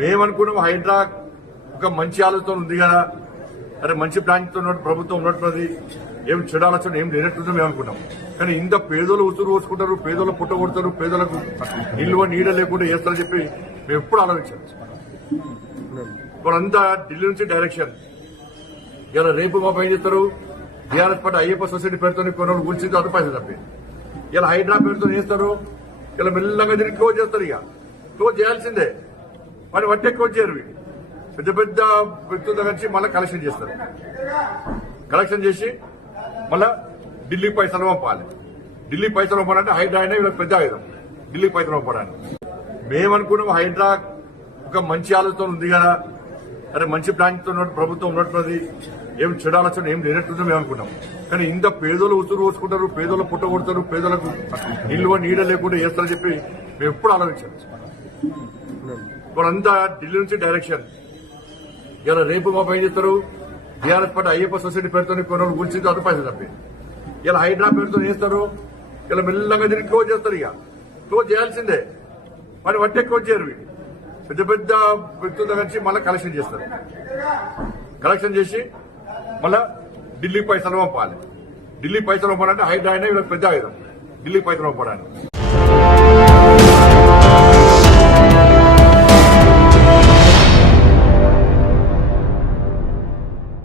మేమనుకున్నాం హైడ్రా ఒక మంచి ఆలోచన ఉంది కదా, అరే మంచి ప్లాన్ తో ప్రభుత్వం ఉన్నట్టున్నది, ఏం చెడు ఆలోచన ఏం లేనట్టుందో మేము అనుకున్నాం. కానీ ఇంత పేదోళ్ళు ఉసురు పోసుకుంటారు, పేదోళ్ళు పుట్ట కొడతారు, పేదలకు నిల్వ నీడ లేకుండా చేస్తారని చెప్పి మేము ఎప్పుడు ఆలోచించాం. వాళ్ళంతా ఢిల్లీ నుంచి డైరెక్షన్. ఇలా రేపు మాపం ఏం చేస్తారు, టీఆర్ఎస్ పార్టీ అయ్యప్ప సొసైటీ పేరుతో కొన్ని గురించి అది పైసలు తప్పి ఇలా హైడ్రా పేరుతో చేస్తారు. ఇలా మెల్లగా దీన్ని క్లోజ్ చేస్తారు. ఇక క్లోజ్ చేయాల్సిందే, మరి వట్టే క్లోజ్ చేయరు. పెద్ద పెద్ద వ్యక్తుల దగ్గర నుంచి మళ్ళీ కలెక్షన్ చేస్తారు. కలెక్షన్ చేసి మళ్ళా ఢిల్లీ పైసలు పంపాలి. ఢిల్లీ పైసలు పంపాలంటే హైడ్రా అయినా వీళ్ళకి పెద్ద ఆయుధం, ఢిల్లీ పైసలు పంపడానికి. మేమనుకున్నాం హైడ్రా ఒక మంచి ఆలోచన ఉంది కదా, అరే మంచి ప్లాన్ తో ప్రభుత్వం ఉన్నట్టున్నది, ఏం చెడు ఆలోచన ఏం లేనట్టుందో మేము అనుకున్నాం. కానీ ఇంత పేదోళ్ళు ఉసురు పోసుకుంటారు, పేదోళ్ళు పుట్ట కొడతారు, పేదలకు నిల్వ నీడ లేకుండా చేస్తారని చెప్పి మేము ఎప్పుడు ఆలోచించాం. వాళ్ళంతా ఢిల్లీ నుంచి డైరెక్షన్. ఇలా రేపు మాపం ఏం చేస్తారు, టీఆర్ఎస్ పార్టీ అయ్యప్ప సొసైటీ పేరుతో కొన్ని గురించి అది పైసలు తప్పి ఇలా హైడ్రా పేరుతో చేస్తారు. ఇలా మెల్లగా దీన్ని క్లోజ్ చేస్తారు. ఇక క్లోజ్ చేయాల్సిందే, మరి వట్టే క్లోజ్ చేయరు. పెద్ద పెద్ద వ్యక్తుల దగ్గర నుంచి మళ్ళీ కలెక్షన్ చేస్తారు. కలెక్షన్ చేసి మళ్ళా ఢిల్లీ పైసలు పంపాలి. ఢిల్లీ పైసలు పంపాలంటే హైడ్రా అయినా వీళ్ళకి పెద్ద ఆయుధం, ఢిల్లీ పైసలు పంపడానికి.